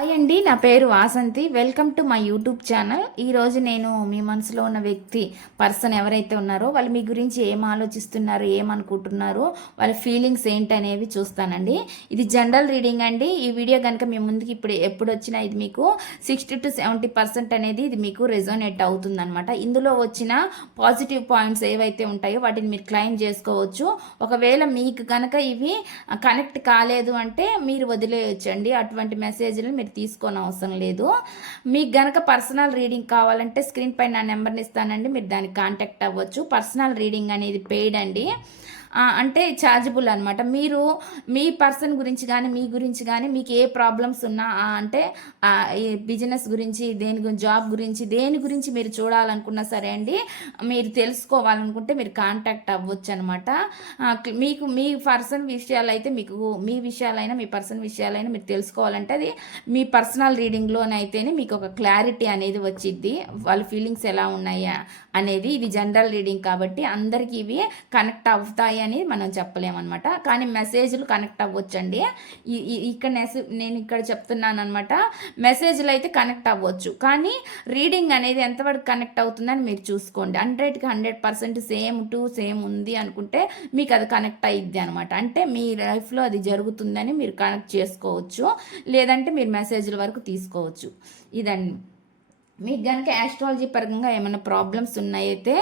Hi అండి నా పేరు Vasanthi. Welcome to my YouTube channel. ఈరోజు నేను మీ మనసులో ఉన్న వ్యక్తి పర్సన్ ఎవరైతే ఉన్నారో వాళ్ళు మీ గురించి ఏం ఆలోచిస్తున్నారు ఏమనుకుంటున్నారు వాళ్ళ ఫీలింగ్స్ ఏంటనేవి చూస్తానండి. ఇది జనరల్ రీడింగ్ అండి. ఈ వీడియో కనుక మీ ముందుకి ఇప్పుడు ఎప్పుడు వచ్చినా ఇది మీకు సిక్స్టీ టు సెవెంటీ పర్సెంట్ అనేది ఇది మీకు రెజోనేట్ అవుతుందన్నమాట. ఇందులో వచ్చిన పాజిటివ్ పాయింట్స్ ఏవైతే ఉంటాయో వాటిని మీరు క్లైమ్ చేసుకోవచ్చు. ఒకవేళ మీకు కనుక ఇవి కనెక్ట్ కాలేదు అంటే మీరు వదిలేయొచ్చండి. అటువంటి మెసేజ్లు మీరు తీసుకోని అవసరం లేదు. మీకు గనక పర్సనల్ రీడింగ్ కావాలంటే స్క్రీన్ పైన నా నెంబర్ని ఇస్తానండి. మీరు దానికి కాంటాక్ట్ అవ్వచ్చు. పర్సనల్ రీడింగ్ అనేది పెయిడ్ అండి. అంటే ఛార్జబుల్ అనమాట మీరు మీ పర్సన్ గురించి కానీ మీ గురించి కానీ మీకు ఏ ప్రాబ్లమ్స్ ఉన్నా అంటే ఈ బిజినెస్ గురించి దేని గురించి జాబ్ గురించి దేని గురించి మీరు చూడాలనుకున్నా సరే అండి మీరు తెలుసుకోవాలనుకుంటే మీరు కాంటాక్ట్ అవ్వచ్చు అనమాట మీకు మీ పర్సన్ విషయాలు అయితే మీకు మీ విషయాలైనా మీ పర్సన్ విషయాలైనా మీరు తెలుసుకోవాలంటే అది మీ పర్సనల్ రీడింగ్లోనైతేనే మీకు ఒక క్లారిటీ అనేది వచ్చిద్ది. వాళ్ళ ఫీలింగ్స్ ఎలా ఉన్నాయా అనేది ఇది జనరల్ రీడింగ్ కాబట్టి అందరికీ ఇవి కనెక్ట్ అవుతాయి అని మనం చెప్పలేమన్నమాట. కానీ మెసేజ్లు కనెక్ట్ అవ్వచ్చండి. ఇక్కడ నెస్- నేను ఇక్కడ చెప్తున్నాను అనమాట మెసేజ్లు అయితే కనెక్ట్ అవ్వచ్చు. కానీ రీడింగ్ అనేది ఎంతవరకు కనెక్ట్ అవుతుందని మీరు చూసుకోండి. హండ్రెడ్కి hundred percent same to same ఉంది అనుకుంటే మీకు అది కనెక్ట్ అయ్యిద్ది అనమాట అంటే మీ లైఫ్లో అది జరుగుతుందని మీరు కనెక్ట్ చేసుకోవచ్చు. లేదంటే మీరు మెసేజ్ల వరకు తీసుకోవచ్చు. ఇదండి. మీకు కనుక యాస్ట్రాలజీ పరంగా ఏమైనా ప్రాబ్లమ్స్ ఉన్నాయైతే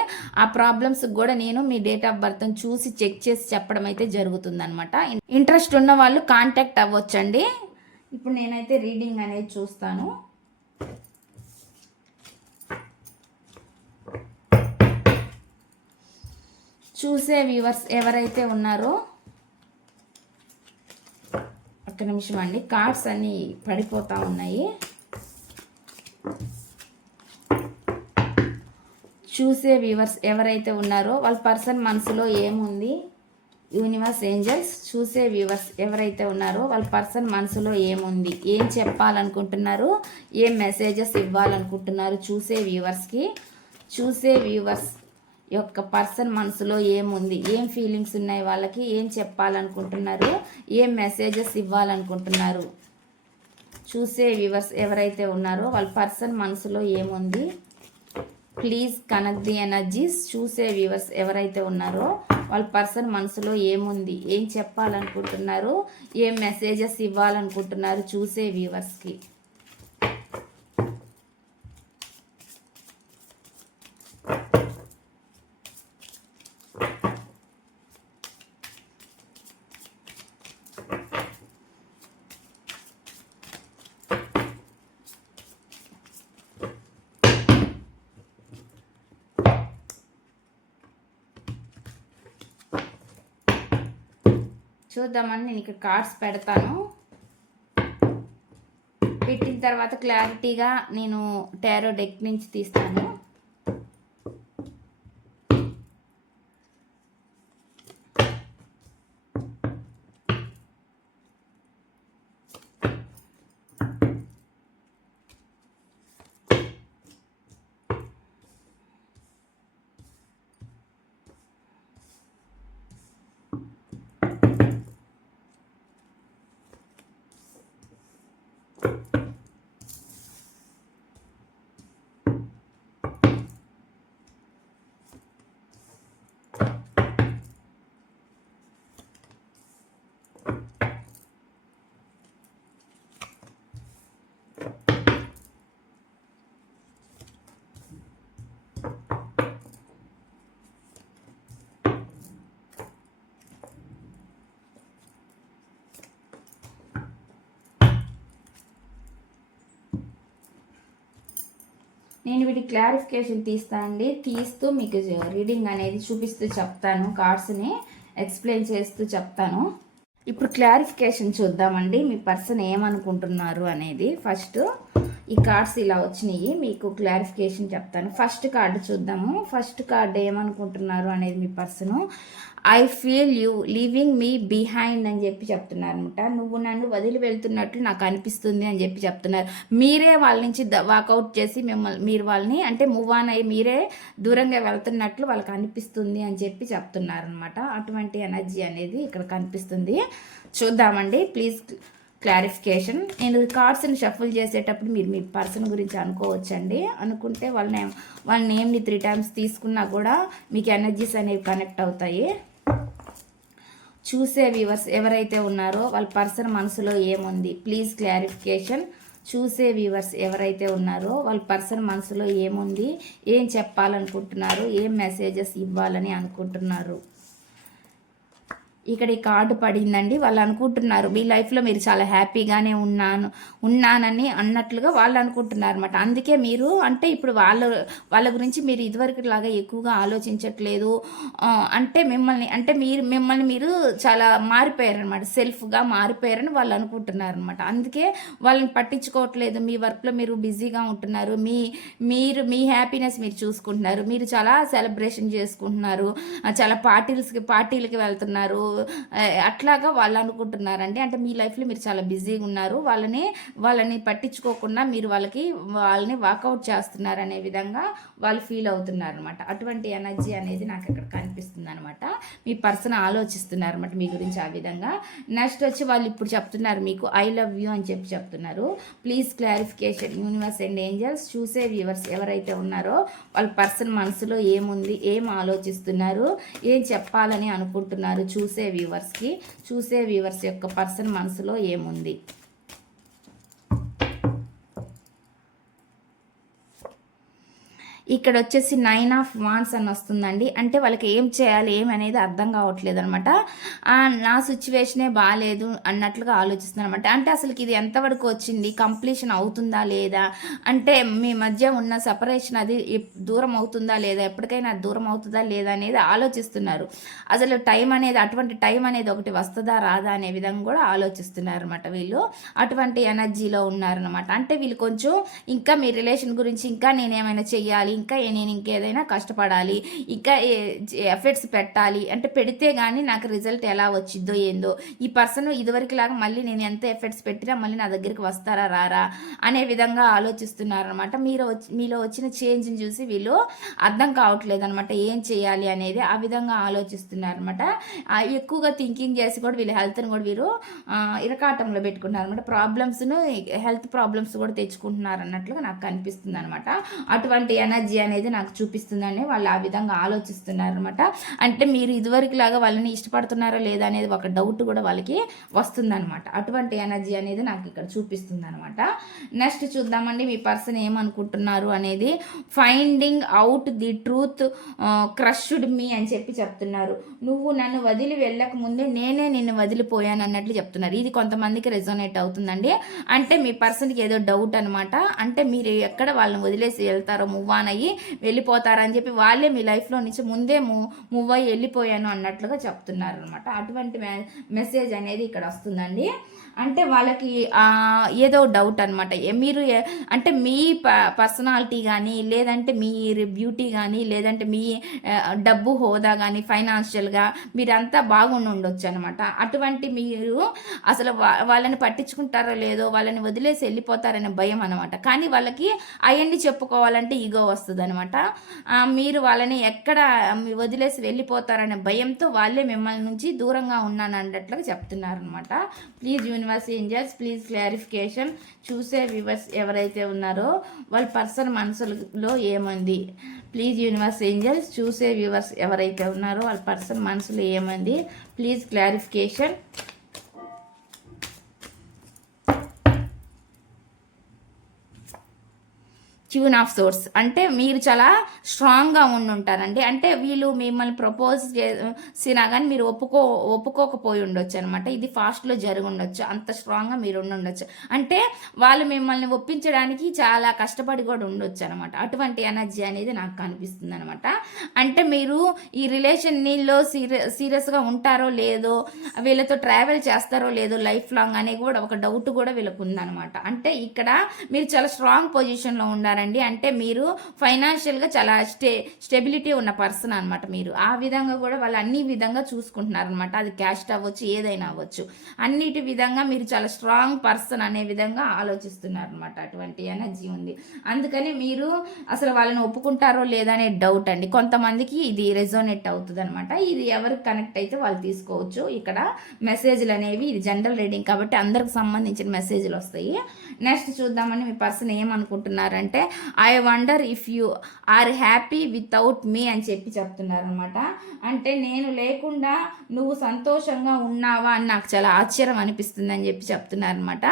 ఆ ప్రాబ్లమ్స్ కూడా నేను మీ డేట్ ఆఫ్ బర్త్ చూసి చెక్ చేసి చెప్పడం అయితే జరుగుతుందనమాట ఇంట్రెస్ట్ ఉన్న వాళ్ళు కాంటాక్ట్ అవ్వచ్చండి. ఇప్పుడు నేనైతే రీడింగ్ అనేది చూస్తాను. చూసే వ్యూవర్స్ ఎవరైతే ఉన్నారో ఒక్క నిమిషం అండి. కార్డ్స్ అన్నీ పడిపోతూ ఉన్నాయి. చూసే వ్యూవర్స్ ఎవరైతే ఉన్నారో వాళ్ళ పర్సన్ మనసులో ఏముంది? యూనివర్స్ ఏంజల్స్ చూసే వ్యూవర్స్ ఎవరైతే ఉన్నారో వాళ్ళ పర్సన్ మనసులో ఏముంది? ఏం చెప్పాలనుకుంటున్నారు? ఏం మెసేజెస్ ఇవ్వాలనుకుంటున్నారు చూసే వ్యూవర్స్కి? చూసే వ్యూవర్స్ యొక్క పర్సన్ మనసులో ఏముంది? ఏం ఫీలింగ్స్ ఉన్నాయి వాళ్ళకి? ఏం చెప్పాలనుకుంటున్నారు? ఏం మెసేజెస్ ఇవ్వాలనుకుంటున్నారు? చూసే వ్యూవర్స్ ఎవరైతే ఉన్నారో వాళ్ళ పర్సన్ మనసులో ఏముంది? Please connect the energies. చూసే వ్యూవర్స్ ఎవరైతే ఉన్నారో వాళ్ళ పర్సన్ మనసులో ఏముంది ఏం చెప్పాలనుకుంటున్నారు ఏం మెసేజెస్ ఇవ్వాలనుకుంటున్నారు చూసే వ్యూవర్స్కి. చూద్దామని నేను ఇక్కడ కార్డ్స్ పెడతాను. పెట్టిన తర్వాత క్లారిటీగా నేను టారో డెక్ నుంచి తీస్తాను. నేను వీటి క్లారిఫికేషన్ తీస్తా అండి. తీస్తూ మీకు రీడింగ్ అనేది చూపిస్తూ చెప్తాను. కార్డ్స్ని ఎక్స్ప్లెయిన్ చేస్తూ చెప్తాను. ఇప్పుడు క్లారిఫికేషన్ చూద్దామండి. మీ పర్సన్ ఏమనుకుంటున్నారు అనేది. ఫస్ట్ ఈ కార్డ్స్ ఇలా వచ్చినాయి. మీకు క్లారిఫికేషన్ చెప్తాను. ఫస్ట్ కార్డు చూద్దాము. ఫస్ట్ కార్డు ఏమనుకుంటున్నారు అనేది మీ person I feel you leaving me behind అని చెప్పి చెప్తున్నారు అనమాట నువ్వు నన్ను వదిలి వెళ్తున్నట్లు నాకు అనిపిస్తుంది అని చెప్పి చెప్తున్నారు. మీరే వాళ్ళ నుంచి వాకౌట్ చేసి మిమ్మల్ని మీరు వాళ్ళని అంటే మూవ్ ఆన్ అయ్యి మీరే దూరంగా వెళ్తున్నట్లు వాళ్ళకి అనిపిస్తుంది అని చెప్పి చెప్తున్నారు అనమాట అటువంటి ఎనర్జీ అనేది ఇక్కడ కనిపిస్తుంది. చూద్దామండి. ప్లీజ్ క్లారిఫికేషన్ నేను కార్డ్స్ని షఫుల్ చేసేటప్పుడు మీరు మీ పర్సన్ గురించి అనుకోవచ్చండి. అనుకుంటే వాళ్ళ నేమ్ వాళ్ళ నేమ్ని త్రీ టైమ్స్ తీసుకున్నా కూడా మీకు ఎనర్జీస్ అనేవి కనెక్ట్ అవుతాయి. చూసే వ్యూవర్స్ ఎవరైతే ఉన్నారో వాళ్ళ పర్సన్ మనసులో ఏముంది? ప్లీజ్ క్లారిఫికేషన్ చూసే వ్యూవర్స్ ఎవరైతే ఉన్నారో వాళ్ళ పర్సన్ మనసులో ఏముంది? ఏం చెప్పాలనుకుంటున్నారు? ఏం మెసేజెస్ ఇవ్వాలని అనుకుంటున్నారు? ఇక్కడ ఈ కార్డు పడిందండి. వాళ్ళు అనుకుంటున్నారు మీ లైఫ్లో మీరు చాలా హ్యాపీగానే ఉన్నాను ఉన్నానని అన్నట్లుగా వాళ్ళు అనుకుంటున్నారు అనమాట అందుకే మీరు అంటే ఇప్పుడు వాళ్ళ వాళ్ళ గురించి మీరు ఇదివరకు లాగా ఎక్కువగా ఆలోచించట్లేదు. అంటే మిమ్మల్ని అంటే మీరు మిమ్మల్ని మీరు చాలా మారిపోయారనమాట సెల్ఫ్గా మారిపోయారని వాళ్ళు అనుకుంటున్నారు అనమాట అందుకే వాళ్ళని పట్టించుకోవట్లేదు. మీ వర్క్లో మీరు బిజీగా ఉంటున్నారు. మీ మీరు మీ హ్యాపీనెస్ మీరు చూసుకుంటున్నారు. మీరు చాలా సెలబ్రేషన్ చేసుకుంటున్నారు. చాలా పార్టీలకి పార్టీలకి వెళ్తున్నారు. అట్లాగా వాళ్ళు అనుకుంటున్నారండి. అంటే మీ లైఫ్లో మీరు చాలా బిజీగా ఉన్నారు. వాళ్ళని వాళ్ళని పట్టించుకోకుండా మీరు వాళ్ళకి వాళ్ళని వాకౌట్ చేస్తున్నారు అనే విధంగా వాళ్ళు ఫీల్ అవుతున్నారు అనమాట అటువంటి ఎనర్జీ అనేది నాకు ఇక్కడ కనిపిస్తుంది అనమాట మీ పర్సన్ ఆలోచిస్తున్నారు అనమాట మీ గురించి ఆ విధంగా. నెక్స్ట్ వచ్చి వాళ్ళు ఇప్పుడు చెప్తున్నారు మీకు ఐ లవ్ యూ అని చెప్పి చెప్తున్నారు. Please clarification universe and angels చూసే వ్యూవర్స్ ఎవరైతే ఉన్నారో వాళ్ళ పర్సన్ మనసులో ఏముంది ఏం ఆలోచిస్తున్నారు ఏం చెప్పాలని అనుకుంటున్నారు చూసే వ్యూవర్స్కి చూసే వ్యూవర్స్ యొక్క పర్సన్ మనసులో ఏముంది? ఇక్కడ వచ్చేసి నైన్ ఆఫ్ వాన్స్ అని వస్తుందండి. అంటే వాళ్ళకి ఏం చేయాలి ఏమనేది అనేది అర్థం కావట్లేదు అనమాట నా సిచ్యువేషనే బాగాలేదు అన్నట్లుగా ఆలోచిస్తున్నాను అనమాట అంటే అసలుకి ఇది ఎంతవరకు వచ్చింది? కంప్లీషన్ అవుతుందా లేదా? అంటే మీ మధ్య ఉన్న సపరేషన్ అది దూరం అవుతుందా లేదా? ఎప్పటికైనా అది దూరం అవుతుందా లేదా అనేది ఆలోచిస్తున్నారు. అసలు టైం అనేది అటువంటి టైం అనేది ఒకటి వస్తుందా రాదా అనే విధంగా కూడా ఆలోచిస్తున్నారు అనమాట వీళ్ళు. అటువంటి ఎనర్జీలో ఉన్నారనమాట అంటే వీళ్ళు కొంచెం ఇంకా మీ రిలేషన్ గురించి ఇంకా నేనేమైనా చెయ్యాలి ఇంకా నేను ఇంకేదైనా కష్టపడాలి ఇంకా ఎఫర్ట్స్ పెట్టాలి అంటే పెడితే కానీ నాకు రిజల్ట్ ఎలా వచ్చిద్దో ఏందో. ఈ పర్సన్ ఇదివరకు లాగా మళ్ళీ నేను ఎంత ఎఫర్ట్స్ పెట్టినా మళ్ళీ నా దగ్గరికి వస్తారా రారా అనే విధంగా ఆలోచిస్తున్నారనమాట మీరు వచ్చి మీలో వచ్చిన చేంజ్ని చూసి వీళ్ళు అర్థం కావట్లేదు అనమాట ఏం చేయాలి అనేది ఆ విధంగా ఆలోచిస్తున్నారనమాట ఎక్కువగా థింకింగ్ చేసి కూడా వీళ్ళు హెల్త్ని కూడా వీరు ఇరకాటంలో పెట్టుకుంటున్నారు అనమాట ప్రాబ్లమ్స్ను హెల్త్ ప్రాబ్లమ్స్ కూడా తెచ్చుకుంటున్నారు అన్నట్లుగా నాకు కనిపిస్తుంది అనమాట అటువంటి ఎనర్జీ అనేది నాకు చూపిస్తుందని వాళ్ళు ఆ విధంగా ఆలోచిస్తున్నారు అనమాట అంటే మీరు ఇదివరకు లాగా వాళ్ళని ఇష్టపడుతున్నారా లేదా అనేది ఒక డౌట్ కూడా వాళ్ళకి వస్తుందనమాట అటువంటి ఎనర్జీ అనేది నాకు ఇక్కడ చూపిస్తుంది అనమాట నెక్స్ట్ చూద్దామండి మీ పర్సన్ ఏమనుకుంటున్నారు అనేది. Finding out the truth crushed me అని చెప్పి చెప్తున్నారు. నువ్వు నన్ను వదిలి వెళ్ళక ముందే నేనే నిన్ను వదిలిపోయాను అన్నట్లు చెప్తున్నారు. ఇది కొంతమందికి రెజోనేట్ అవుతుందండి. అంటే మీ పర్సన్కి ఏదో డౌట్ అనమాట అంటే మీరు ఎక్కడ వాళ్ళని వదిలేసి వెళ్తారో మూవ్ ఆన్ అయ్యి వెళ్ళిపోతారని చెప్పి వాళ్ళే మీ లైఫ్లో నుంచి ముందే మూవ్ మూవ్ అయ్యి వెళ్ళిపోయాను అన్నట్లుగా చెప్తున్నారు అనమాట అటువంటి మెసేజ్ అనేది ఇక్కడ వస్తుందండి. అంటే వాళ్ళకి ఏదో డౌట్ అనమాట మీరు అంటే మీ పర్సనాలిటీ కానీ లేదంటే మీ బ్యూటీ కానీ లేదంటే మీ డబ్బు హోదా కానీ ఫైనాన్షియల్గా మీరంతా బాగుండి ఉండొచ్చు అనమాట అటువంటి మీరు అసలు వాళ్ళని పట్టించుకుంటారో లేదో వాళ్ళని వదిలేసి వెళ్ళిపోతారనే భయం అనమాట కానీ వాళ్ళకి అవన్నీ చెప్పుకోవాలంటే ఈగో వస్తుంది అనమాట మీరు వాళ్ళని ఎక్కడ వదిలేసి వెళ్ళిపోతారనే భయంతో వాళ్ళే మిమ్మల్ని నుంచి దూరంగా ఉన్నాను అన్నట్లుగా చెప్తున్నారు అనమాట please universe angels please clarification చూసే వివర్స్ ఎవరైతే ఉన్నారో వాళ్ళ పర్సన్ మనసులో ఏముంది? ప్లీజ్ యూనివర్స్ ఏంజల్స్ చూసే వ్యూవర్స్ ఎవరైతే ఉన్నారో వాళ్ళ పర్సన్ మనసులో ఏముంది? Please clarification tune of source అంటే మీరు చాలా స్ట్రాంగ్గా ఉండి ఉంటారండి అంటే వీళ్ళు మిమ్మల్ని ప్రపోజ్ చేసినా కానీ మీరు ఒప్పుకో ఒప్పుకోకపోయి ఉండొచ్చు అనమాట ఇది ఫాస్ట్లో జరిగి ఉండొచ్చు. అంత స్ట్రాంగ్గా మీరు ఉండి ఉండొచ్చు అంటే వాళ్ళు మిమ్మల్ని ఒప్పించడానికి చాలా కష్టపడి కూడా ఉండొచ్చు అనమాట అటువంటి ఎనర్జీ అనేది నాకు కనిపిస్తుంది అనమాట అంటే మీరు ఈ రిలేషన్ నీళ్ళు సీరియస్ సీరియస్గా ఉంటారో లేదో వీళ్ళతో ట్రావెల్ చేస్తారో లేదో లైఫ్ లాంగ్ అనే కూడా ఒక డౌట్ కూడా వీళ్ళకు ఉందనమాట అంటే ఇక్కడ మీరు చాలా స్ట్రాంగ్ పొజిషన్లో ఉండారండి ఉన్నారండి అంటే మీరు ఫైనాన్షియల్గా చాలా స్టే స్టెబిలిటీ ఉన్న పర్సన్ అనమాట మీరు. ఆ విధంగా కూడా వాళ్ళు అన్ని విధంగా చూసుకుంటున్నారు అనమాట అది క్యాస్ట్ అవ్వచ్చు ఏదైనా అవ్వచ్చు. అన్నిటి విధంగా మీరు చాలా స్ట్రాంగ్ పర్సన్ అనే విధంగా ఆలోచిస్తున్నారు అనమాట అటువంటి ఎనర్జీ ఉంది. అందుకని మీరు అసలు వాళ్ళని ఒప్పుకుంటారో లేదా అనే డౌట్ అండి. కొంతమందికి ఇది రెజోనేట్ అవుతుంది అనమాట ఇది ఎవరికి కనెక్ట్ అయితే వాళ్ళు తీసుకోవచ్చు. ఇక్కడ మెసేజ్లు అనేవి ఇది జనరల్ రీడింగ్ కాబట్టి అందరికి సంబంధించిన మెసేజ్లు వస్తాయి. నెక్స్ట్ చూద్దామని మీ పర్సన్ ఏమనుకుంటున్నారంటే I wonder if you are happy without me అని చెప్పి చెప్తున్నారనమాట అంటే నేను లేకుండా నువ్వు సంతోషంగా ఉన్నావా అని నాకు చాలా ఆశ్చర్యం అనిపిస్తుంది అని చెప్పి చెప్తున్నారనమాట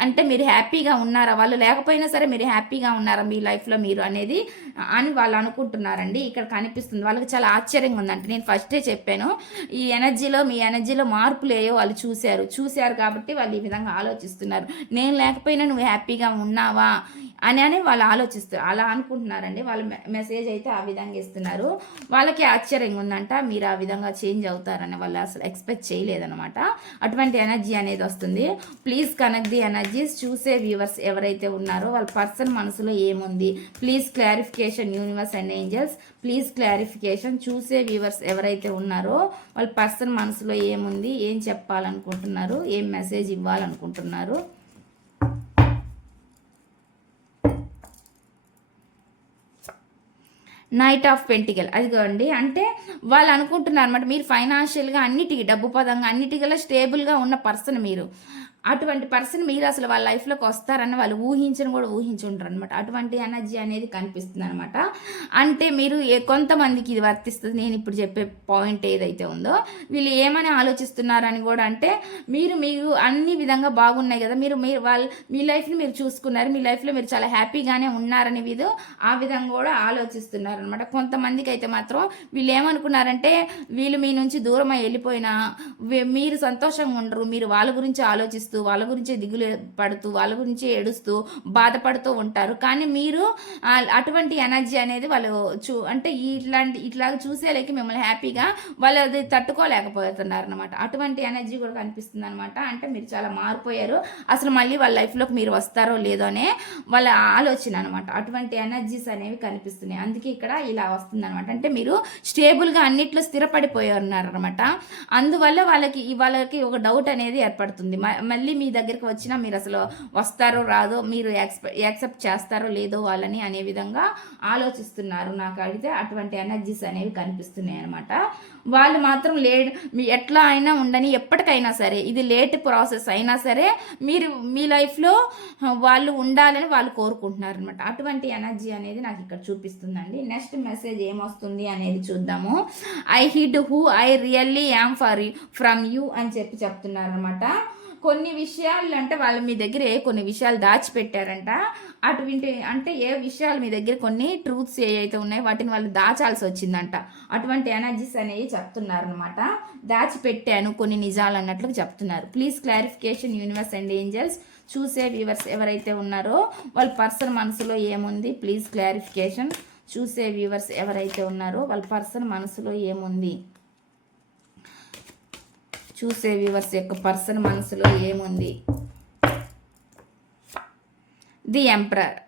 అంటే మీరు హ్యాపీగా ఉన్నారా వాళ్ళు? లేకపోయినా సరే మీరు హ్యాపీగా ఉన్నారా మీ లైఫ్లో మీరు అనేది అని వాళ్ళు అనుకుంటున్నారండి. ఇక్కడ కనిపిస్తుంది. వాళ్ళకి చాలా ఆశ్చర్యంగా ఉందంటే నేను ఫస్టే చెప్పాను ఈ ఎనర్జీలో మీ ఎనర్జీలో మార్పులు ఏయో వాళ్ళు చూశారు. చూశారు కాబట్టి వాళ్ళు ఈ విధంగా ఆలోచిస్తున్నారు. నేను లేకపోయినా నువ్వు హ్యాపీగా ఉన్నావా అని అని వాళ్ళు ఆలోచిస్తారు అలా అనుకుంటున్నారండి. వాళ్ళ మెసేజ్ అయితే ఆ విధంగా ఇస్తున్నారు. వాళ్ళకి ఆశ్చర్యంగా ఉందంట. మీరు ఆ విధంగా చేంజ్ అవుతారని వాళ్ళు అసలు ఎక్స్పెక్ట్ చేయలేదనమాట అటువంటి ఎనర్జీ అనేది వస్తుంది. Please connect the energies. చూసే వ్యూవర్స్ ఎవరైతే ఉన్నారో వాళ్ళ పర్సన్ మనసులో ఏముంది? Please clarification universe and angels please clarification చూసే వ్యూవర్స్ ఎవరైతే ఉన్నారో వాళ్ళ పర్సన్ మనసులో ఏముంది ఏం చెప్పాలనుకుంటున్నారు ఏం మెసేజ్ ఇవ్వాలనుకుంటున్నారు. నైట్ ఆఫ్ పెంటికల్ అదిగోండి. అంటే వాళ్ళు అనుకుంటున్నారు అనమాట మీరు ఫైనాన్షియల్గా అన్నిటికీ డబ్బు పదంగా అన్నిటికల్లా స్టేబుల్గా ఉన్న పర్సన్ మీరు. అటువంటి పర్సన్ మీరు అసలు వాళ్ళ లైఫ్లోకి వస్తారని వాళ్ళు ఊహించని కూడా ఊహించుంటారు అనమాట అటువంటి ఎనర్జీ అనేది కనిపిస్తుంది అనమాట అంటే మీరు ఏ కొంతమందికి ఇది వర్తిస్తుంది. నేను ఇప్పుడు చెప్పే పాయింట్ ఏదైతే ఉందో వీళ్ళు ఏమని ఆలోచిస్తున్నారని కూడా అంటే మీరు మీరు అన్ని విధంగా బాగున్నాయి కదా మీరు మీరు వాళ్ళ మీ లైఫ్ని మీరు చూసుకున్నారు. మీ లైఫ్లో మీరు చాలా హ్యాపీగానే ఉన్నారని వీరు ఆ విధంగా కూడా ఆలోచిస్తున్నారు అనమాట కొంతమందికి అయితే మాత్రం వీళ్ళు ఏమనుకున్నారంటే వీళ్ళు మీ నుంచి దూరం వెళ్ళిపోయినా మీరు సంతోషంగా ఉండరు. మీరు వాళ్ళ గురించి ఆలోచిస్తారు ఆలోచిస్తూ వాళ్ళ గురించే దిగులు పడుతూ వాళ్ళ గురించే ఏడుస్తూ బాధపడుతూ ఉంటారు. కానీ మీరు అటువంటి ఎనర్జీ అనేది వాళ్ళు చూ అంటే ఇట్లాంటి ఇట్లా చూసేలేకి మిమ్మల్ని హ్యాపీగా వాళ్ళు అది తట్టుకోలేకపోతున్నారు అనమాట అటువంటి ఎనర్జీ కూడా కనిపిస్తుంది అనమాట అంటే మీరు చాలా మారిపోయారు. అసలు మళ్ళీ వాళ్ళ లైఫ్లోకి మీరు వస్తారో లేదో అనే వాళ్ళ ఆలోచన అనమాట అటువంటి ఎనర్జీస్ అనేవి కనిపిస్తున్నాయి. అందుకే ఇక్కడ ఇలా వస్తుంది అనమాట అంటే మీరు స్టేబుల్గా అన్నిట్లో స్థిరపడిపోయారు ఉన్నారనమాట అందువల్ల వాళ్ళకి వాళ్ళకి ఒక డౌట్ అనేది ఏర్పడుతుంది. మళ్ళీ మీ దగ్గరికి వచ్చినా మీరు అసలు వస్తారో రాదో మీరు యాక్స్పె యాక్సెప్ట్ చేస్తారో లేదో వాళ్ళని అనే విధంగా ఆలోచిస్తున్నారు. నాకు అడిగితే అటువంటి ఎనర్జీస్ అనేవి కనిపిస్తున్నాయి అనమాట వాళ్ళు మాత్రం లేట్ మీ ఎట్లా అయినా ఉండని ఎప్పటికైనా సరే ఇది లేట్ ప్రాసెస్ అయినా సరే మీరు మీ లైఫ్లో వాళ్ళు ఉండాలని వాళ్ళు కోరుకుంటున్నారు అనమాట అటువంటి ఎనర్జీ అనేది నాకు ఇక్కడ చూపిస్తుందండి. నెక్స్ట్ మెసేజ్ ఏమొస్తుంది అనేది చూద్దాము. I hid who I really am for from you అని చెప్పి చెప్తున్నారు అనమాట కొన్ని విషయాలు అంటే వాళ్ళు మీ దగ్గర ఏ కొన్ని విషయాలు దాచిపెట్టారంట. అటువంటి అంటే ఏ విషయాలు మీ దగ్గర కొన్ని ట్రూత్స్ ఏవైతే ఉన్నాయో వాటిని వాళ్ళు దాచాల్సి వచ్చిందంట. అటువంటి ఎనర్జీస్ అనేవి చెప్తున్నారు అనమాట దాచిపెట్టాను కొన్ని నిజాలు అన్నట్లు చెప్తున్నారు. Please clarification universe and angels చూసే వ్యూవర్స్ ఎవరైతే ఉన్నారో వాళ్ళ పర్సన్ మనసులో ఏముంది? ప్లీజ్ క్లారిఫికేషన్ చూసే వ్యూవర్స్ ఎవరైతే ఉన్నారో వాళ్ళ పర్సన్ మనసులో ఏముంది? చూసే వ్యూవర్స్ యొక్క పర్సన్ మనసులో ఏముంది? ది ఎంప్రర్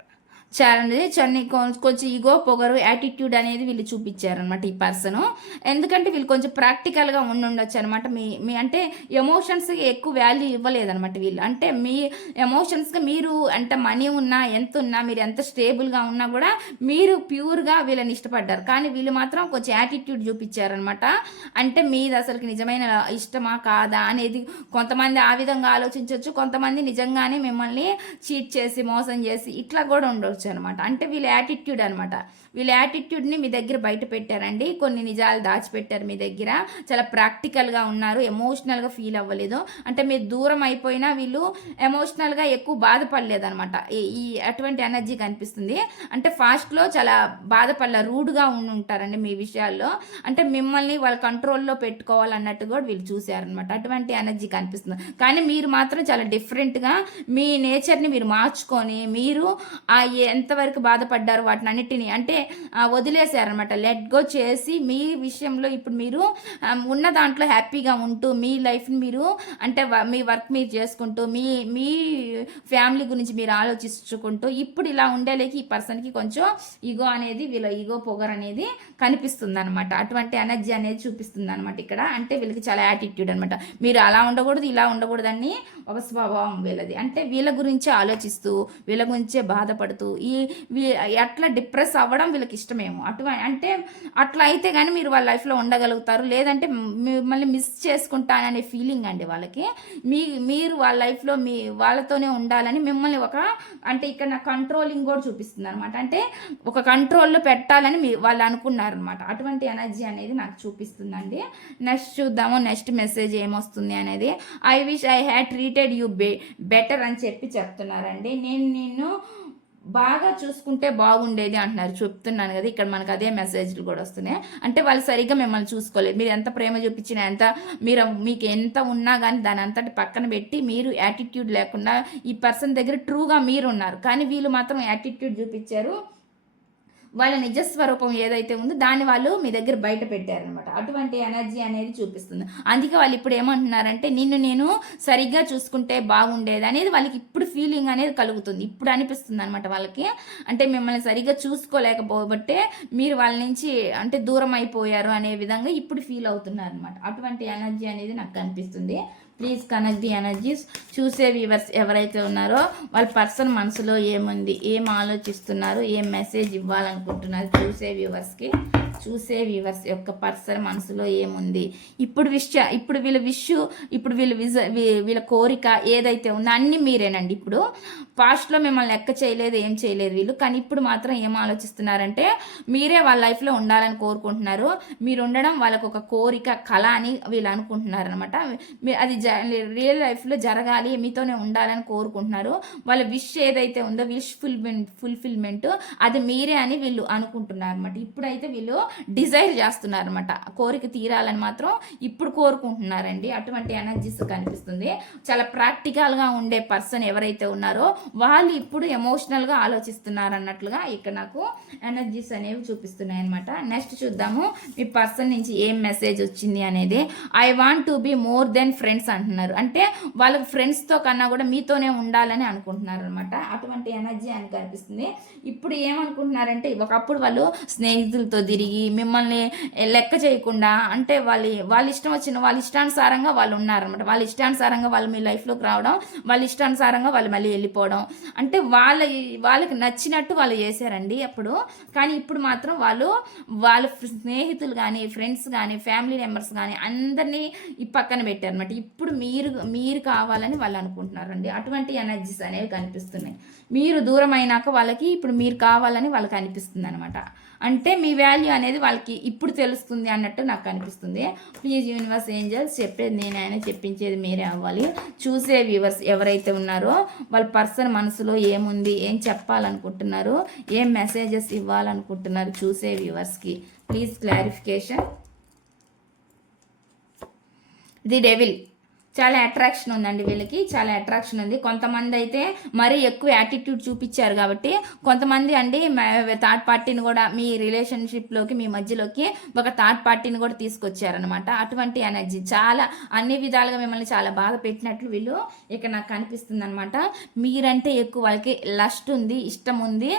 చాలా కొన్ని కొంచెం ఈగో పొగరు యాటిట్యూడ్ అనేది వీళ్ళు చూపించారనమాట ఈ పర్సన్. ఎందుకంటే వీళ్ళు కొంచెం ప్రాక్టికల్గా ఉండి ఉండొచ్చు అనమాట మీ మీ అంటే ఎమోషన్స్కి ఎక్కువ వాల్యూ ఇవ్వలేదనమాట వీళ్ళు. అంటే మీ ఎమోషన్స్గా మీరు అంటే మనీ ఉన్నా ఎంత ఉన్నా మీరు ఎంత స్టేబుల్గా ఉన్నా కూడా మీరు ప్యూర్గా వీళ్ళని ఇష్టపడ్డారు. కానీ వీళ్ళు మాత్రం కొంచెం యాటిట్యూడ్ చూపించారనమాట అంటే మీది అసలుకి నిజమైన ఇష్టమా కాదా అనేది కొంతమంది ఆ విధంగా ఆలోచించవచ్చు కొంతమంది నిజంగానే మిమ్మల్ని చీట్ చేసి మోసం చేసి ఇట్లా కూడా ఉండవచ్చు అనమాట అంటే వీళ్ళ యాటిట్యూడ్ అనమాట వీళ్ళ యాటిట్యూడ్ని మీ దగ్గర బయట పెట్టారండి. కొన్ని నిజాలు దాచిపెట్టారు మీ దగ్గర. చాలా ప్రాక్టికల్గా ఉన్నారు. ఎమోషనల్గా ఫీల్ అవ్వలేదు. అంటే మీరు దూరం అయిపోయినా వీళ్ళు ఎమోషనల్గా ఎక్కువ బాధపడలేదు అనమాట ఈ అటువంటి ఎనర్జీ కనిపిస్తుంది. అంటే ఫాస్ట్లో చాలా బాధపడలే రూడ్గా ఉండి ఉంటారండి మీ విషయాల్లో. అంటే మిమ్మల్ని వాళ్ళ కంట్రోల్లో పెట్టుకోవాలన్నట్టు కూడా వీళ్ళు చూశారనమాట అటువంటి ఎనర్జీ కనిపిస్తుంది. కానీ మీరు మాత్రం చాలా డిఫరెంట్గా మీ నేచర్ని మీరు మార్చుకొని మీరు ఆ ఎంతవరకు బాధపడ్డారు వాటిని అన్నిటిని అంటే వదిలేశారనమాట లెట్ గో చేసి మీ విషయంలో ఇప్పుడు మీరు ఉన్న దాంట్లో హ్యాపీగా ఉంటూ మీ లైఫ్ని మీరు అంటే వ- మీ వర్క్ మీరు చేసుకుంటూ మీ మీ ఫ్యామిలీ గురించి మీరు ఆలోచించుకుంటూ ఇప్పుడు ఇలా ఉండేలేకి ఈ పర్సన్కి కొంచెం ఈగో అనేది వీళ్ళ ఈగో పొగర్ అనేది కనిపిస్తుంది అనమాట అటువంటి ఎనర్జీ అనేది చూపిస్తుంది అనమాట ఇక్కడ. అంటే వీళ్ళకి చాలా యాటిట్యూడ్ అనమాట మీరు అలా ఉండకూడదు ఇలా ఉండకూడదని ఒక స్వభావం వీళ్ళది. అంటే వీళ్ళ గురించి ఆలోచిస్తూ వీళ్ళ గురించే బాధపడుతూ ఈ వీ- ఎట్లా డిప్రెస్ అవ్వడం వీళ్ళకి ఇష్టమేమో. అటు అంటే అట్లా అయితే కానీ మీరు వాళ్ళ లైఫ్లో ఉండగలుగుతారు. లేదంటే మిమ్మల్ని మిస్ చేసుకుంటాననే ఫీలింగ్ అండి వాళ్ళకి. మీ మీరు వాళ్ళ లైఫ్లో మీ వాళ్ళతోనే ఉండాలని మిమ్మల్ని ఒక అంటే ఇక్కడ నా కంట్రోలింగ్ కూడా చూపిస్తుంది అనమాట అంటే ఒక కంట్రోల్లో పెట్టాలని మీ వాళ్ళు అనుకున్నారనమాట అటువంటి ఎనర్జీ అనేది నాకు చూపిస్తుందండి. నెక్స్ట్ చూద్దాము. నెక్స్ట్ మెసేజ్ ఏమొస్తుంది అనేది. I wish I had treated you be better అని చెప్పి చెప్తున్నారండి. నేను నిన్ను బాగా చూసుకుంటే బాగుండేది అంటున్నారు. చెప్తున్నాను కదా ఇక్కడ మనకు అదే మెసేజ్లు కూడా వస్తున్నాయి. అంటే వాళ్ళు సరిగ్గా మిమ్మల్ని చూసుకోలేదు. మీరు ఎంత ప్రేమ చూపించినా ఎంత మీరు మీకు ఎంత ఉన్నా కానీ దాని అంతటి పక్కన పెట్టి మీరు యాటిట్యూడ్ లేకుండా ఈ పర్సన్ దగ్గర ట్రూగా మీరు ఉన్నారు కానీ వీళ్ళు మాత్రం యాటిట్యూడ్ చూపించారు. వాళ్ళ నిజస్వరూపం ఏదైతే ఉందో దాన్ని వాళ్ళు మీ దగ్గర బయట పెట్టారనమాట అటువంటి ఎనర్జీ అనేది చూపిస్తుంది. అందుకే వాళ్ళు ఇప్పుడు ఏమంటున్నారంటే నిన్ను నేను సరిగ్గా చూసుకుంటే బాగుండేది అనేది వాళ్ళకి ఇప్పుడు ఫీలింగ్ అనేది కలుగుతుంది. ఇప్పుడు అనిపిస్తుంది అనమాట వాళ్ళకి. అంటే మిమ్మల్ని సరిగ్గా చూసుకోలేకపోబట్టే మీరు వాళ్ళ నుంచి అంటే దూరం అయిపోయారు అనే విధంగా ఇప్పుడు ఫీల్ అవుతున్నారు అనమాట అటువంటి ఎనర్జీ అనేది నాకు కనిపిస్తుంది. Please connect the energies. చూసే వ్యూవర్స్ ఎవరైతే ఉన్నారో వాళ్ళ పర్సన్ మనసులో ఏముంది ఏం ఆలోచిస్తున్నారు ఏం మెసేజ్ ఇవ్వాలనుకుంటున్నారు చూసే వ్యూవర్స్కి చూసే వ్యూవర్స్ యొక్క పర్సన్ మనసులో ఏముంది. ఇప్పుడు విష్ ఇప్పుడు వీళ్ళ విష్ ఇప్పుడు వీళ్ళ విజ వీళ్ళ కోరిక ఏదైతే ఉందో అన్నీ మీరేనండి. ఇప్పుడు పాస్ట్లో మిమ్మల్ని లెక్క చేయలేదు ఏం చేయలేదు వీళ్ళు. కానీ ఇప్పుడు మాత్రం ఏం ఆలోచిస్తున్నారంటే మీరే వాళ్ళ లైఫ్లో ఉండాలని కోరుకుంటున్నారు. మీరు ఉండడం వాళ్ళకు ఒక కోరిక కళ అని వీళ్ళు అనుకుంటున్నారు అనమాట అది జ రియల్ లైఫ్లో జరగాలి మీతోనే ఉండాలని కోరుకుంటున్నారు. వాళ్ళ విష్ ఏదైతే ఉందో విష్ ఫుల్ఫిల్మెంట్ ఫుల్ఫిల్మెంట్ అది మీరే అని వీళ్ళు అనుకుంటున్నారు అనమాట ఇప్పుడైతే వీళ్ళు డిజైర్ చేస్తున్నారు అనమాట కోరిక తీరాలని మాత్రం ఇప్పుడు కోరుకుంటున్నారండి. అటువంటి ఎనర్జీస్ కనిపిస్తుంది. చాలా ప్రాక్టికల్గా ఉండే పర్సన్ ఎవరైతే ఉన్నారో వాళ్ళు ఇప్పుడు ఎమోషనల్గా ఆలోచిస్తున్నారు అన్నట్లుగా ఇక్కడ నాకు ఎనర్జీస్ అనేవి చూపిస్తున్నాయి అనమాట నెక్స్ట్ చూద్దాము. మీ పర్సన్ నుంచి ఏం మెసేజ్ వచ్చింది అనేది. I want to be more than friends అంటున్నారు. అంటే వాళ్ళకి ఫ్రెండ్స్తో కన్నా కూడా మీతోనే ఉండాలని అనుకుంటున్నారు అనమాట అటువంటి ఎనర్జీ అని కనిపిస్తుంది ఇప్పుడు ఏమనుకుంటున్నారంటే ఒకప్పుడు వాళ్ళు స్నేహితులతో తిరిగి మిమ్మల్ని లెక్క చేయకుండా అంటే వాళ్ళ వాళ్ళ ఇష్టం వచ్చిన వాళ్ళ ఇష్టానుసారంగా వాళ్ళు ఉన్నారనమాట వాళ్ళ ఇష్టానుసారంగా వాళ్ళు మీ లైఫ్లోకి రావడం వాళ్ళ ఇష్టానుసారంగా వాళ్ళు మళ్ళీ వెళ్ళిపోవడం. అంటే వాళ్ళ వాళ్ళకి నచ్చినట్టు వాళ్ళు చేశారండి అప్పుడు. కానీ ఇప్పుడు మాత్రం వాళ్ళు వాళ్ళ స్నేహితులు కానీ ఫ్రెండ్స్ కానీ ఫ్యామిలీ మెంబర్స్ కానీ అందరినీ ఈ పక్కన పెట్టారనమాట ఇప్పుడు ఇప్పుడు మీరు మీరు కావాలని వాళ్ళు అనుకుంటున్నారండి. అటువంటి ఎనర్జీస్ అనేవి కనిపిస్తున్నాయి. మీరు దూరం అయినాక వాళ్ళకి ఇప్పుడు మీరు కావాలని వాళ్ళకి అనిపిస్తుంది అనమాట అంటే మీ వాల్యూ అనేది వాళ్ళకి ఇప్పుడు తెలుస్తుంది అన్నట్టు నాకు అనిపిస్తుంది ప్లీజ్ యూనివర్స్ ఏంజల్స్ చెప్పేది నేనైనా చెప్పించేది మీరే అవ్వాలి. చూసే వ్యూవర్స్ ఎవరైతే ఉన్నారో వాళ్ళ పర్సన్ మనసులో ఏముంది ఏం చెప్పాలనుకుంటున్నారు ఏం మెసేజెస్ ఇవ్వాలనుకుంటున్నారు చూసే వ్యూవర్స్కి ప్లీజ్ క్లారిఫికేషన్ ది డెవిల్ చాలా అట్రాక్షన్ ఉందండి వీళ్ళకి చాలా అట్రాక్షన్ ఉంది. కొంతమంది అయితే మరీ ఎక్కువ యాటిట్యూడ్ చూపించారు కాబట్టి కొంతమంది అండి థర్డ్ పార్టీని కూడా మీ రిలేషన్షిప్లోకి మీ మధ్యలోకి ఒక థర్డ్ పార్టీని కూడా తీసుకొచ్చారనమాట అటువంటి ఎనర్జీ చాలా అన్ని విధాలుగా మిమ్మల్ని చాలా బాధ పెట్టినట్లు వీళ్ళు ఇక్కడ నాకు కనిపిస్తుంది అనమాట మీరంటే ఎక్కువ వాళ్ళకి లస్ట్ ఉంది ఇష్టం ఉంది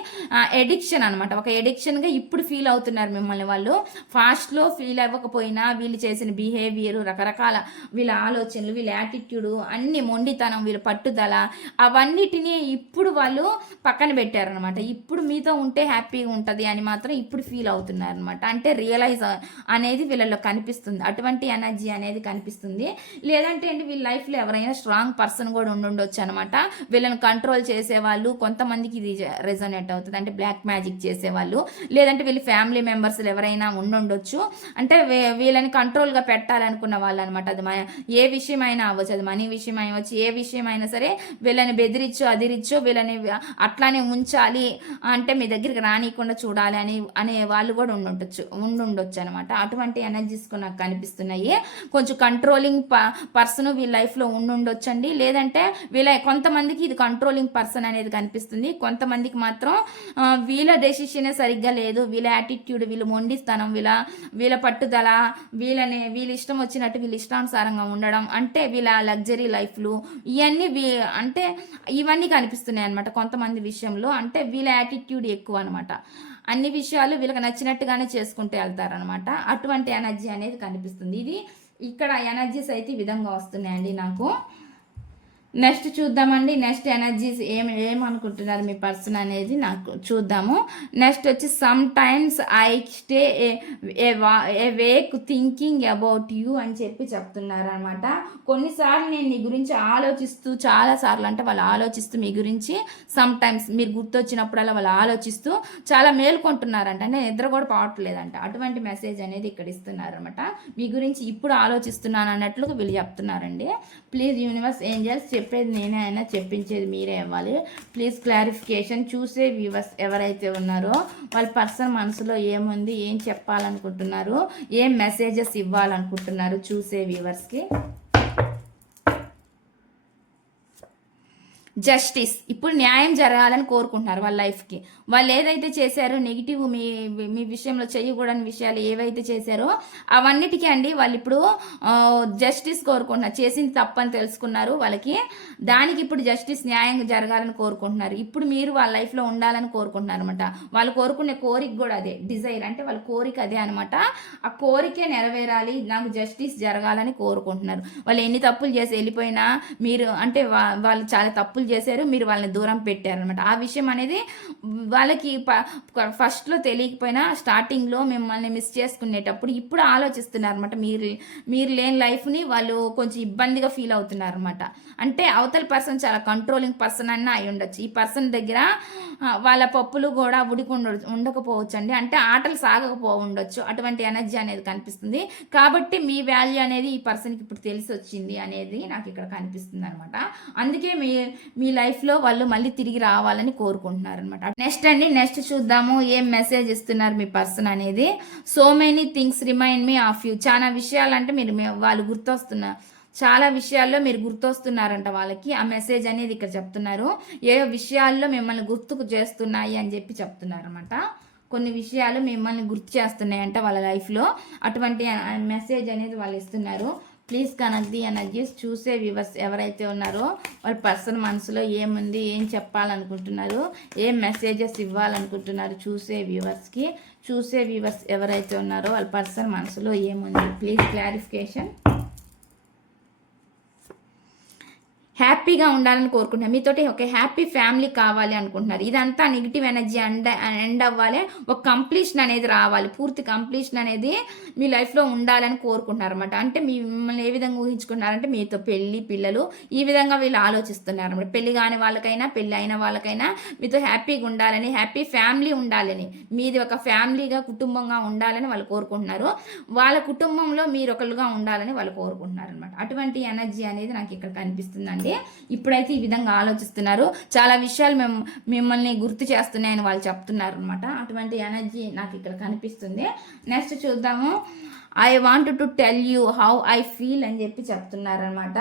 ఎడిక్షన్ అనమాట ఒక ఎడిక్షన్గా ఇప్పుడు ఫీల్ అవుతున్నారు మిమ్మల్ని వాళ్ళు. ఫాస్ట్లో ఫీల్ అవ్వకపోయినా వీళ్ళు చేసిన బిహేవియర్ రకరకాల వీళ్ళ ఆలోచనలు వీళ్ళ యాటిట్యూడ్ అన్ని మొండితనం వీళ్ళ పట్టుదల అవన్నిటినీ ఇప్పుడు వాళ్ళు పక్కన పెట్టారనమాట ఇప్పుడు మీతో ఉంటే హ్యాపీగా ఉంటుంది అని మాత్రం ఇప్పుడు ఫీల్ అవుతున్నారు అనమాట అంటే రియలైజ్ అనేది వీళ్ళలో కనిపిస్తుంది. అటువంటి ఎనర్జీ అనేది కనిపిస్తుంది. లేదంటే అండి వీళ్ళ లైఫ్లో ఎవరైనా స్ట్రాంగ్ పర్సన్ కూడా ఉండుండొచ్చు అనమాట వీళ్ళని కంట్రోల్ చేసేవాళ్ళు కొంతమందికి ఇది రెజోనేట్ అవుతుంది. అంటే బ్లాక్ మ్యాజిక్ చేసేవాళ్ళు. లేదంటే వీళ్ళ ఫ్యామిలీ మెంబర్స్ ఎవరైనా ఉండుండొచ్చు. అంటే వీళ్ళని కంట్రోల్గా పెట్టాలనుకున్న వాళ్ళు అనమాట అది మన ఏ విషయం విషయమైనా అవ్వచ్చు అది మనీ విషయం అవ్వచ్చు ఏ విషయం అయినా సరే వీళ్ళని బెదిరించో అదిరిచ్చో వీళ్ళని అట్లానే ఉంచాలి అంటే మీ దగ్గరికి రానియకుండా చూడాలి అని అనే వాళ్ళు కూడా ఉండుండొచ్చు ఉండుండొచ్చు అనమాట అటువంటి ఎనర్జీస్ నాకు కనిపిస్తున్నాయి. కొంచెం కంట్రోలింగ్ ప పర్సన్ వీళ్ళ లైఫ్లో ఉండుండొచ్చు అండి లేదంటే వీళ్ళ కొంతమందికి ఇది కంట్రోలింగ్ పర్సన్ అనేది కనిపిస్తుంది. కొంతమందికి మాత్రం వీళ్ళ డెసిషనే సరిగ్గా లేదు. వీళ్ళ యాటిట్యూడ్ వీళ్ళ మొండిస్తనం వీళ్ళ వీళ్ళ పట్టుదల వీళ్ళని వీళ్ళ ఇష్టం వచ్చినట్టు వీళ్ళ ఇష్టానుసారంగా ఉండడం. అంటే వీళ్ళ లగ్జరీ లైఫ్లు ఇవన్నీ వీ అంటే ఇవన్నీ కనిపిస్తున్నాయి అనమాట కొంతమంది విషయంలో. అంటే వీళ్ళ యాటిట్యూడ్ ఎక్కువ అనమాట అన్ని విషయాలు వీళ్ళకి నచ్చినట్టుగానే చేసుకుంటూ వెళ్తారనమాట అటువంటి ఎనర్జీ అనేది కనిపిస్తుంది. ఇది ఇక్కడ ఎనర్జీస్ అయితే ఈ విధంగా వస్తున్నాయండి నాకు. నెక్స్ట్ చూద్దామండి. నెక్స్ట్ ఎనర్జీస్ ఏం ఏమనుకుంటున్నారు మీ పర్సన్ అనేది నాకు చూద్దాము. నెక్స్ట్ వచ్చి sometimes I stay awake thinking about you అని చెప్పి చెప్తున్నారు అనమాట కొన్నిసార్లు నేను నీ గురించి ఆలోచిస్తూ చాలా సార్లు అంటే వాళ్ళు ఆలోచిస్తూ మీ గురించి సమ్ టైమ్స్ మీరు గుర్తొచ్చినప్పుడల్లా వాళ్ళు ఆలోచిస్తూ చాలా మేల్కొంటున్నారంట. అంటే నిద్ర కూడా పోవట్లేదంట అటువంటి మెసేజ్ అనేది ఇక్కడ ఇస్తున్నారు అనమాట మీ గురించి ఇప్పుడు ఆలోచిస్తున్నాను అన్నట్లు వీళ్ళు చెప్తున్నారండి. ప్లీజ్ యూనివర్స్ ఏంజల్స్ చెప్పేది నేనే అయినా చెప్పించేది మీరే ఇవ్వాలి. ప్లీజ్ క్లారిఫికేషన్ చూసే వ్యూవర్స్ ఎవరైతే ఉన్నారో వాళ్ళ పర్సన్ మనసులో ఏముంది ఏం చెప్పాలనుకుంటున్నారు ఏం మెసేజెస్ ఇవ్వాలనుకుంటున్నారు చూసే వ్యూవర్స్కి జస్టిస్. ఇప్పుడు న్యాయం జరగాలని కోరుకుంటున్నారు వాళ్ళ లైఫ్కి. వాళ్ళు ఏదైతే చేశారో నెగిటివ్ మీ మీ విషయంలో చేయకూడని విషయాలు ఏవైతే చేశారో అవన్నిటికీ అండి వాళ్ళు ఇప్పుడు జస్టిస్ కోరుకుంటున్నారు చేసింది తప్పని తెలుసుకున్నారు వాళ్ళకి. దానికి ఇప్పుడు జస్టిస్ న్యాయం జరగాలని కోరుకుంటున్నారు. ఇప్పుడు మీరు వాళ్ళ లైఫ్లో ఉండాలని కోరుకుంటున్నారు అనమాట వాళ్ళు కోరుకునే కోరిక కూడా అదే డిజైర్ అంటే వాళ్ళ కోరిక అదే అనమాట ఆ కోరికే నెరవేరాలి నాకు జస్టిస్ జరగాలని కోరుకుంటున్నారు. వాళ్ళు ఎన్ని తప్పులు చేసి వెళ్ళిపోయినా మీరు అంటే వాళ్ళు చాలా తప్పులు చేశారు మీరు వాళ్ళని దూరం పెట్టారనమాట ఆ విషయం అనేది వాళ్ళకి ప- ఫస్ట్లో తెలియకపోయినా స్టార్టింగ్లో మిమ్మల్ని మిస్ చేసుకునేటప్పుడు ఇప్పుడు ఆలోచిస్తున్నారు అనమాట మీరు మీరు లేని లైఫ్ని వాళ్ళు కొంచెం ఇబ్బందిగా ఫీల్ అవుతున్నారు అనమాట అంటే అవతల పర్సన్ చాలా కంట్రోలింగ్ పర్సన్ అన్న అయి ఉండొచ్చు. ఈ పర్సన్ దగ్గర వాళ్ళ పప్పులు కూడా ఉడికి ఉండ ఉండకపోవచ్చు అండి అంటే ఆటలు సాగకపో ఉండొచ్చు. అటువంటి ఎనర్జీ అనేది కనిపిస్తుంది. కాబట్టి మీ వాల్యూ అనేది ఈ పర్సన్కి ఇప్పుడు తెలిసి వచ్చింది అనేది నాకు ఇక్కడ కనిపిస్తుంది అనమాట అందుకే మీ మీ లైఫ్లో వాళ్ళు మళ్ళీ తిరిగి రావాలని కోరుకుంటున్నారు అనమాట నెక్స్ట్ అండి నెక్స్ట్ చూద్దాము ఏం మెసేజ్ ఇస్తున్నారు మీ పర్సన్ అనేది. So many things remind me of you చాలా విషయాలు అంటే మీరు వాళ్ళు గుర్తొస్తున్నారు చాలా విషయాల్లో మీరు గుర్తొస్తున్నారంట వాళ్ళకి. ఆ మెసేజ్ అనేది ఇక్కడ చెప్తున్నారు. ఏ విషయాల్లో మిమ్మల్ని గుర్తుకు చేస్తున్నాయి అని చెప్పి చెప్తున్నారు అనమాట కొన్ని విషయాలు మిమ్మల్ని గుర్తు చేస్తున్నాయంట వాళ్ళ లైఫ్లో అటువంటి మెసేజ్ అనేది వాళ్ళు ఇస్తున్నారు. ప్లీజ్ కనెక్ట్ ది ఎనర్జీస్ చూసే వ్యూవర్స్ ఎవరైతే ఉన్నారో వాళ్ళ పర్సన్ మనసులో ఏముంది ఏం చెప్పాలనుకుంటున్నారు ఏం మెసేజెస్ ఇవ్వాలనుకుంటున్నారు చూసే వ్యూవర్స్కి చూసే వ్యూవర్స్ ఎవరైతే ఉన్నారో వాళ్ళ పర్సన్ మనసులో ఏముంది? Please clarification. హ్యాపీగా ఉండాలని కోరుకుంటున్నారు. మీతోటి ఒక హ్యాపీ ఫ్యామిలీ కావాలి అనుకుంటున్నారు. ఇదంతా నెగిటివ్ ఎనర్జీ ఎండ్ ఎండ్ అవ్వాలి. ఒక కంప్లీషన్ అనేది రావాలి. పూర్తి కంప్లీషన్ అనేది మీ లైఫ్లో ఉండాలని కోరుకుంటున్నారు అనమాట అంటే మీ మిమ్మల్ని ఏ విధంగా ఊహించుకున్నారంటే మీతో పెళ్ళి పిల్లలు ఈ విధంగా వీళ్ళు ఆలోచిస్తున్నారు అనమాట పెళ్ళి కాని వాళ్ళకైనా పెళ్ళి అయిన వాళ్ళకైనా మీతో హ్యాపీగా ఉండాలని హ్యాపీ ఫ్యామిలీ ఉండాలని మీది ఒక ఫ్యామిలీగా కుటుంబంగా ఉండాలని వాళ్ళు కోరుకుంటున్నారు. వాళ్ళ కుటుంబంలో మీరు ఒకరుగా ఉండాలని వాళ్ళు కోరుకుంటున్నారు అనమాట అటువంటి ఎనర్జీ అనేది నాకు ఇక్కడ కనిపిస్తుందండి ఇప్పుడైతే ఈ విధంగా ఆలోచిస్తున్నారు. చాలా విషయాలు మేము మిమ్మల్ని గుర్తు చేస్తున్నాయని వాళ్ళు చెప్తున్నారు అనమాట అటువంటి ఎనర్జీ నాకు ఇక్కడ కనిపిస్తుంది. నెక్స్ట్ చూద్దాము. I want to tell you how I feel అని చెప్పి చెప్తున్నారు అనమాట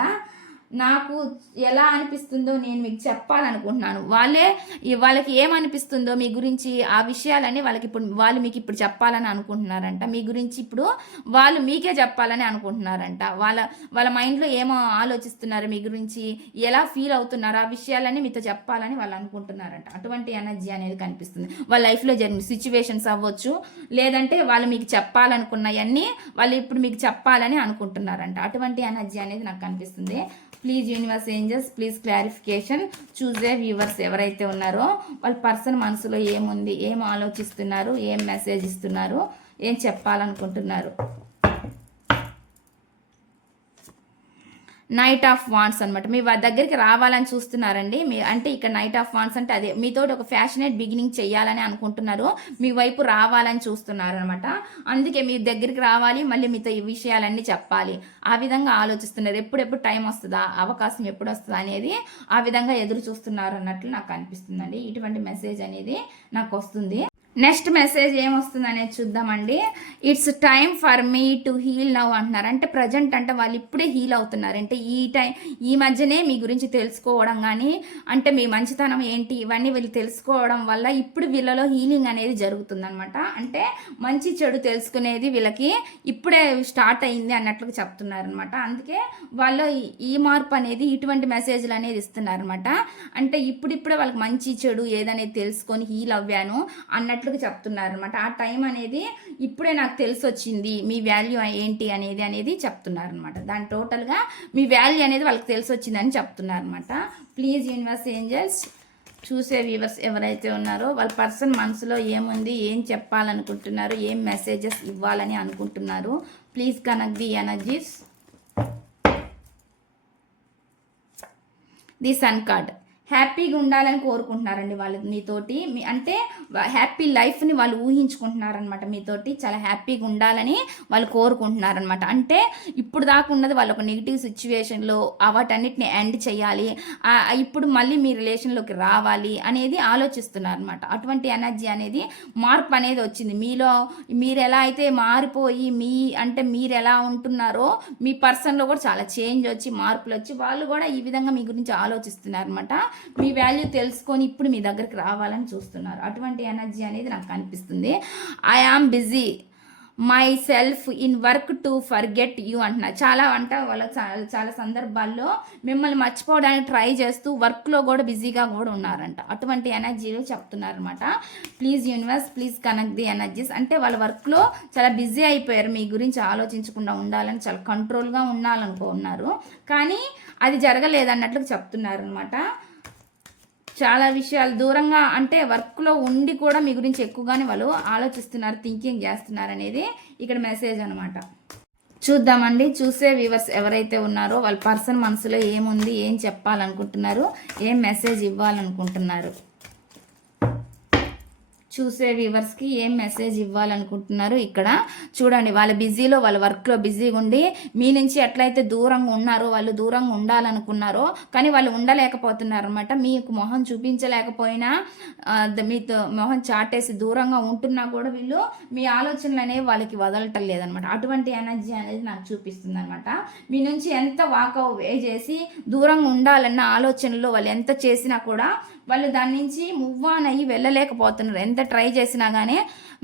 నాకు ఎలా అనిపిస్తుందో నేను మీకు చెప్పాలనుకుంటున్నాను. వాళ్ళే వాళ్ళకి ఏమనిపిస్తుందో మీ గురించి ఆ విషయాలని వాళ్ళకి ఇప్పుడు వాళ్ళు మీకు ఇప్పుడు చెప్పాలని అనుకుంటున్నారంట. మీ గురించి ఇప్పుడు వాళ్ళు మీకే చెప్పాలని అనుకుంటున్నారంట. వాళ్ళ వాళ్ళ మైండ్లో ఏమో ఆలోచిస్తున్నారు మీ గురించి ఎలా ఫీల్ అవుతున్నారు ఆ విషయాలని మీతో చెప్పాలని వాళ్ళు అనుకుంటున్నారంట. అటువంటి ఎనర్జీ అనేది కనిపిస్తుంది. వాళ్ళ లైఫ్లో జరిగిన సిచ్యువేషన్స్ అవ్వచ్చు లేదంటే వాళ్ళు మీకు చెప్పాలనుకున్నవన్నీ వాళ్ళు ఇప్పుడు మీకు చెప్పాలని అనుకుంటున్నారంట. అటువంటి ఎనర్జీ అనేది నాకు కనిపిస్తుంది. Please universe angels please clarification చూసే వ్యూవర్స్ ఎవరైతే ఉన్నారో వాళ్ళ పర్సన్ మనసులో ఏముంది ఏం ఆలోచిస్తున్నారు ఏం మెసేజ్ ఇస్తున్నారు ఏం చెప్పాలనుకుంటున్నారు. నైట్ ఆఫ్ వాన్స్ అనమాట మీ దగ్గరికి రావాలని చూస్తున్నారండి. మీ అంటే ఇక్కడ నైట్ ఆఫ్ వాన్స్ అంటే అదే మీతో ఒక ఫ్యాషనేట్ బిగినింగ్ చేయాలని అనుకుంటున్నారు. మీ వైపు రావాలని చూస్తున్నారు అనమాట అందుకే మీ దగ్గరికి రావాలి మళ్ళీ మీతో ఈ విషయాలన్నీ చెప్పాలి. ఆ విధంగా ఆలోచిస్తున్నారు. ఎప్పుడెప్పుడు టైం వస్తుందా అవకాశం ఎప్పుడు వస్తుందా అనేది ఆ విధంగా ఎదురు చూస్తున్నారు అన్నట్లు నాకు అనిపిస్తుందండి. ఇటువంటి మెసేజ్ అనేది నాకు వస్తుంది. నెక్స్ట్ మెసేజ్ ఏమొస్తుంది అనేది చూద్దామండి. It's time for me to heal now అంటున్నారు. అంటే ప్రజెంట్ అంటే వాళ్ళు ఇప్పుడే హీల్ అవుతున్నారు. అంటే ఈ టైం ఈ మధ్యనే మీ గురించి తెలుసుకోవడం కానీ అంటే మీ మంచితనం ఏంటి ఇవన్నీ వీళ్ళు తెలుసుకోవడం వల్ల ఇప్పుడు వీళ్ళలో హీలింగ్ అనేది జరుగుతుందనమాట అంటే మంచి చెడు తెలుసుకునేది వీళ్ళకి ఇప్పుడే స్టార్ట్ అయింది అన్నట్లుగా చెప్తున్నారు అనమాట అందుకే వాళ్ళు ఈ- మార్పు అనేది ఇటువంటి మెసేజ్లు అనేది ఇస్తున్నారు అనమాట అంటే ఇప్పుడిప్పుడే వాళ్ళకి మంచి చెడు ఏదనేది తెలుసుకొని హీల్ అవ్వాను అన్నట్లుగా చెప్తున్నారు అనమాట ఆ టైం అనేది ఇప్పుడే నాకు తెలిసి వచ్చింది మీ వాల్యూ ఏంటి అనేది అనేది చెప్తున్నారు అనమాట దాని టోటల్గా మీ వాల్యూ అనేది వాళ్ళకి తెలిసి వచ్చిందని చెప్తున్నారు అనమాట ప్లీజ్ యూనివర్స్ ఏంజల్స్ చూసే వ్యూవర్స్ ఎవరైతే ఉన్నారో వాళ్ళ పర్సన్ మనసులో ఏముంది ఏం చెప్పాలనుకుంటున్నారు ఏం మెసేజెస్ ఇవ్వాలని అనుకుంటున్నారు please connect the energies. The sun card. హ్యాపీగా ఉండాలని కోరుకుంటున్నారండి వాళ్ళు మీతోటి. మీ అంటే హ్యాపీ లైఫ్ని వాళ్ళు ఊహించుకుంటున్నారనమాట మీతోటి. చాలా హ్యాపీగా ఉండాలని వాళ్ళు కోరుకుంటున్నారనమాట అంటే ఇప్పుడు దాకా ఉన్నది వాళ్ళు ఒక నెగిటివ్ సిచ్యువేషన్లో వాటన్నిటిని ఎండ్ చేయాలి. ఇప్పుడు మళ్ళీ మీ రిలేషన్లోకి రావాలి అనేది ఆలోచిస్తున్నారనమాట అటువంటి ఎనర్జీ అనేది మార్పు అనేది వచ్చింది. మీలో మీరు ఎలా అయితే మారిపోయి మీ అంటే మీరు ఎలా ఉంటున్నారో మీ పర్సన్లో కూడా చాలా చేంజ్ వచ్చి మార్పులు వచ్చి వాళ్ళు కూడా ఈ విధంగా మీ గురించి ఆలోచిస్తున్నారు అనమాట మీ వాల్యూ తెలుసుకొని ఇప్పుడు మీ దగ్గరికి రావాలని చూస్తున్నారు. అటువంటి ఎనర్జీ అనేది నాకు కనిపిస్తుంది I am busy myself in work to forget you అంటున్నారు చాలా అంట వాళ్ళ చాలా చాలా సందర్భాల్లో మిమ్మల్ని మర్చిపోవడానికి ట్రై చేస్తూ వర్క్లో కూడా బిజీగా కూడా ఉన్నారంట. అటువంటి ఎనర్జీలు చెప్తున్నారనమాట please universe please connect the energies అంటే వాళ్ళ వర్క్లో చాలా బిజీ అయిపోయారు. మీ గురించి ఆలోచించకుండా ఉండాలని చాలా కంట్రోల్గా ఉండాలనుకున్నారు. కానీ అది జరగలేదన్నట్లు చెప్తున్నారు అనమాట చాలా విషయాలు దూరంగా అంటే వర్క్లో ఉండి కూడా మీ గురించి ఎక్కువగానే వాళ్ళు ఆలోచిస్తున్నారు థింకింగ్ చేస్తున్నారు అనేది ఇక్కడ మెసేజ్ అనమాట చూద్దామండి చూసే వ్యూవర్స్ ఎవరైతే ఉన్నారో వాళ్ళ పర్సన్ మనసులో ఏముంది ఏం చెప్పాలనుకుంటున్నారు ఏం మెసేజ్ ఇవ్వాలనుకుంటున్నారు. చూసే వ్యూవర్స్కి ఏం మెసేజ్ ఇవ్వాలనుకుంటున్నారు ఇక్కడ? చూడండి వాళ్ళ బిజీలో వాళ్ళ వర్క్లో బిజీగా ఉండి మీ నుంచి ఎట్లయితే దూరంగా ఉన్నారో వాళ్ళు దూరంగా ఉండాలనుకున్నారో కానీ వాళ్ళు ఉండలేకపోతున్నారు అనమాట మీకు మొహం చూపించలేకపోయినా మీతో మొహం చాటేసి దూరంగా ఉంటున్నా కూడా వీళ్ళు మీ ఆలోచనలు అనేవి వాళ్ళకి వదలటం లేదనమాట అటువంటి ఎనర్జీ అనేది నాకు చూపిస్తుంది అనమాట మీ నుంచి ఎంత వాకౌ వే చేసి దూరంగా ఉండాలన్న ఆలోచనలో వాళ్ళు ఎంత చేసినా కూడా వాళ్ళు దాని నుంచి మూవ్ ఆన్ అయ్యి వెళ్ళలేకపోతున్నారు. ఎంత ట్రై చేసినా కానీ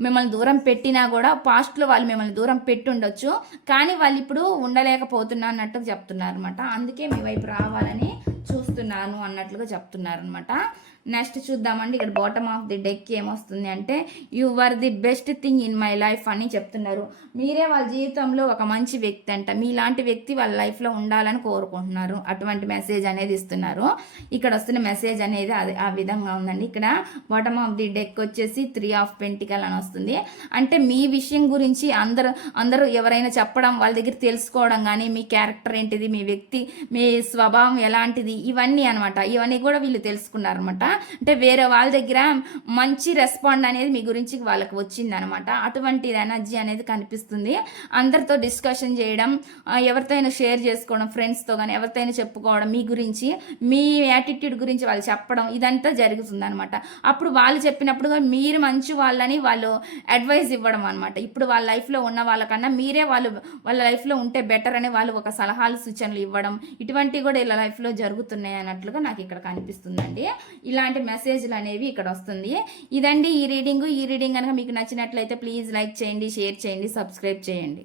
మిమ్మల్ని దూరం పెట్టినా కూడా పాస్ట్లో వాళ్ళు మిమ్మల్ని దూరం పెట్టుండొచ్చు. కానీ వాళ్ళు ఇప్పుడు ఉండలేకపోతున్నా అన్నట్టు చెప్తున్నారు అనమాట అందుకే మీ వైపు రావాలని చూస్తున్నాను అన్నట్లుగా చెప్తున్నారు అనమాట నెక్స్ట్ చూద్దామండి. ఇక్కడ బాటమ్ ఆఫ్ ది డెక్ ఏమొస్తుంది అంటే you are the best thing in my life అని చెప్తున్నారు. మీరే వాళ్ళ జీవితంలో ఒక మంచి వ్యక్తి అంట. మీలాంటి వ్యక్తి వాళ్ళ లైఫ్లో ఉండాలని కోరుకుంటున్నారు. అటువంటి మెసేజ్ అనేది ఇస్తున్నారు. ఇక్కడ వస్తున్న మెసేజ్ అనేది అది ఆ విధంగా ఉందండి. ఇక్కడ బాటమ్ ఆఫ్ ది డెక్ వచ్చేసి త్రీ ఆఫ్ పెంటికల్ అని వస్తుంది. అంటే మీ విషయం గురించి అందరూ అందరూ ఎవరైనా చెప్పడం వాళ్ళ దగ్గర తెలుసుకోవడం కానీ మీ క్యారెక్టర్ ఏంటిది మీ వ్యక్తి మీ స్వభావం ఎలాంటిది ఇవన్నీ అనమాట. ఇవన్నీ కూడా వీళ్ళు తెలుసుకున్నారనమాట అంటే వేరే వాళ్ళ దగ్గర మంచి రెస్పాండ్ అనేది మీ గురించి వాళ్ళకి వచ్చింది అనమాట అటువంటి ఎనర్జీ అనేది కనిపిస్తుంది. అందరితో డిస్కషన్ చేయడం ఎవరితో అయినా షేర్ చేసుకోవడం ఫ్రెండ్స్తో కానీ ఎవరితో అయినా చెప్పుకోవడం మీ గురించి మీ యాటిట్యూడ్ గురించి వాళ్ళు చెప్పడం ఇదంతా జరుగుతుంది అనమాట అప్పుడు వాళ్ళు చెప్పినప్పుడు మీరు మంచి వాళ్ళని వాళ్ళు అడ్వైస్ ఇవ్వడం అనమాట ఇప్పుడు వాళ్ళ లైఫ్లో ఉన్న వాళ్ళకన్నా మీరే వాళ్ళు వాళ్ళ లైఫ్లో ఉంటే బెటర్ అని వాళ్ళు ఒక సలహాలు సూచనలు ఇవ్వడం ఇటువంటివి కూడా ఇలా లైఫ్లో జరుగుతుంది జరుగుతున్నాయి అన్నట్లుగా నాకు ఇక్కడ కనిపిస్తుందండి. ఇలాంటి మెసేజ్లు అనేవి ఇక్కడ వస్తుంది. ఇదండి ఈ రీడింగ్ ఈ రీడింగ్ కనుక మీకు నచ్చినట్లయితే ప్లీజ్ లైక్ చేయండి షేర్ చేయండి సబ్స్క్రైబ్ చేయండి.